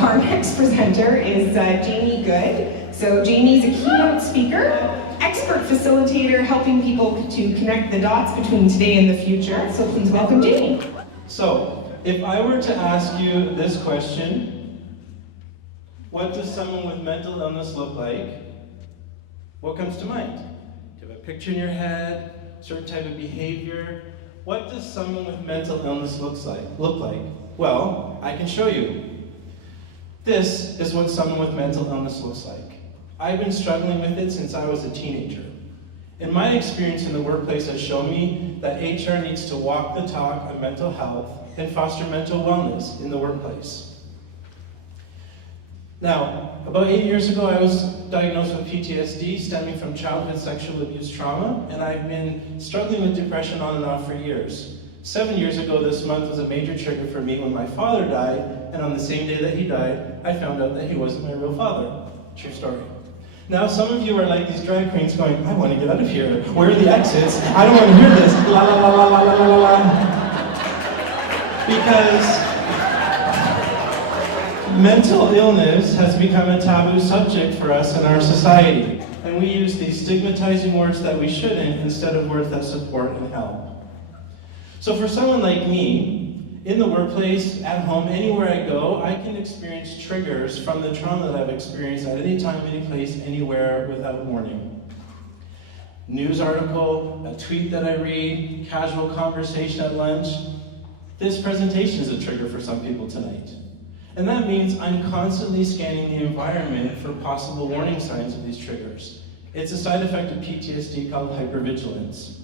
Our next presenter is Jamie Good. So Jamie's a keynote speaker, expert facilitator, helping people to connect the dots between today and the future. So please welcome Jamie. So, if I were to ask you this question, what does someone with mental illness look like? What comes to mind? Do you have a picture in your head, a certain type of behavior? What does someone with mental illness look like? Well, I can show you. This is what someone with mental illness looks like. I've been struggling with it since I was a teenager. And my experience in the workplace has shown me that HR needs to walk the talk of mental health and foster mental wellness in the workplace. Now, about 8 years ago, I was diagnosed with PTSD stemming from childhood sexual abuse trauma, and I've been struggling with depression on and off for years. 7 years ago this month was a major trigger for me when my father died, and on the same day that he died, I found out that he wasn't my real father. True story. Now, some of you are like these drag queens going, I want to get out of here. Where are the exits? I don't want to hear this. La la la la la la la la. Because mental illness has become a taboo subject for us in our society. And we use these stigmatizing words that we shouldn't instead of words that support and help. So for someone like me, in the workplace, at home, anywhere I go, I can experience triggers from the trauma that I've experienced at any time, any place, anywhere, without warning. News article, a tweet that I read, casual conversation at lunch. This presentation is a trigger for some people tonight. And that means I'm constantly scanning the environment for possible warning signs of these triggers. It's a side effect of PTSD called hypervigilance.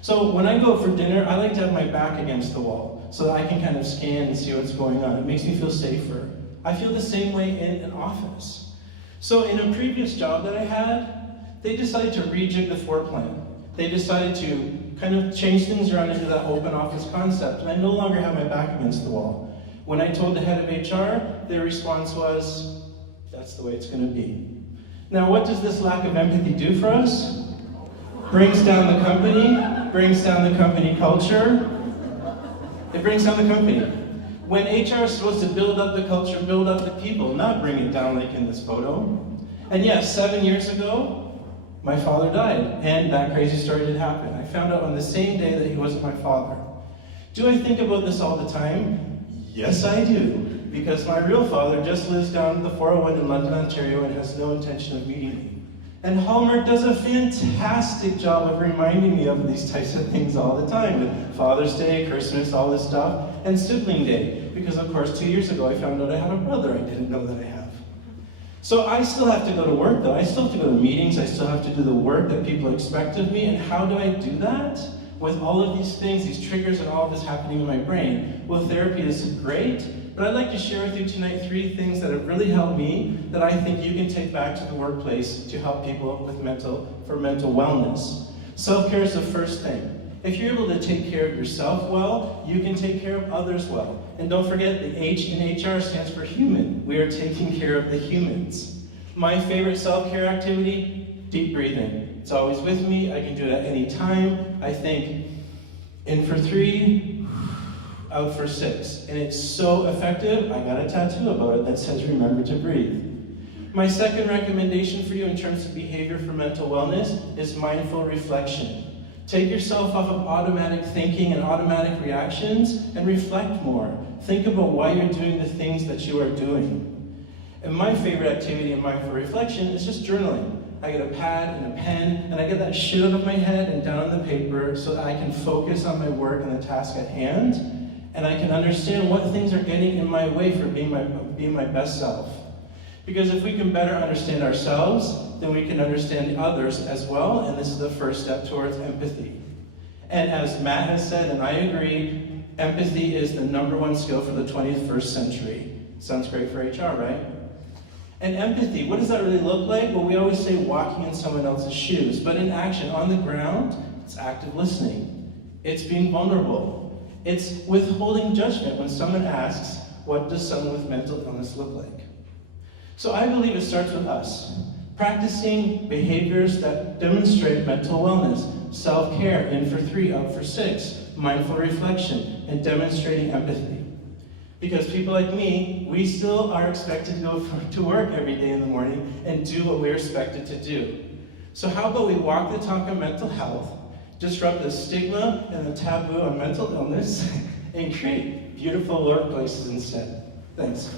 So when I go out for dinner, I like to have my back against the wall so that I can kind of scan and see what's going on. It makes me feel safer. I feel the same way in an office. So in a previous job that I had, they decided to rejig the floor plan. They decided to kind of change things around into that open office concept, and I no longer have my back against the wall. When I told the head of HR, their response was, that's the way it's going to be. Now, what does this lack of empathy do for us? Brings down the company, brings down the company culture. It brings down the company. When HR is supposed to build up the culture, build up the people, not bring it down like in this photo. And yes, 7 years ago, my father died, and that crazy story did happen. I found out on the same day that he wasn't my father. Do I think about this all the time? Yes, I do, because my real father just lives down the 401 in London, Ontario, and has no intention of meeting me. And Hallmark does a fantastic job of reminding me of these types of things all the time, with Father's Day, Christmas, all this stuff, and Sibling Day, because of course 2 years ago I found out I had a brother I didn't know that I have. So I still have to go to work though, I still have to go to meetings, I still have to do the work that people expect of me, and how do I do that? With all of these things, these triggers and all of this happening in my brain. Well, therapy is great, but I'd like to share with you tonight 3 things that have really helped me that I think you can take back to the workplace to help people with mental wellness. Self-care is the first thing. If you're able to take care of yourself well, you can take care of others well. And don't forget, the H in HR stands for human. We are taking care of the humans. My favorite self-care activity, deep breathing. It's always with me, I can do it at any time. I think in for 3, out for 6. And it's so effective, I got a tattoo about it that says remember to breathe. My second recommendation for you in terms of behavior for mental wellness is mindful reflection. Take yourself off of automatic thinking and automatic reactions and reflect more. Think about why you're doing the things that you are doing. And my favorite activity in mindful reflection is just journaling. I get a pad and a pen, and I get that shit out of my head and down on the paper so that I can focus on my work and the task at hand, and I can understand what things are getting in my way for being my best self. Because if we can better understand ourselves, then we can understand others as well, and this is the first step towards empathy. And as Matt has said, and I agree, empathy is the #1 skill for the 21st century. Sounds great for HR, right? And empathy, what does that really look like? Well, we always say walking in someone else's shoes, but in action, on the ground, it's active listening. It's being vulnerable. It's withholding judgment when someone asks, what does someone with mental illness look like? So I believe it starts with us. Practicing behaviors that demonstrate mental wellness, self-care, in for 3, out for 6, mindful reflection, and demonstrating empathy. Because people like me, we still are expected to go to work every day in the morning and do what we're expected to do. So how about we walk the talk of mental health, disrupt the stigma and the taboo on mental illness, and create beautiful workplaces instead. Thanks.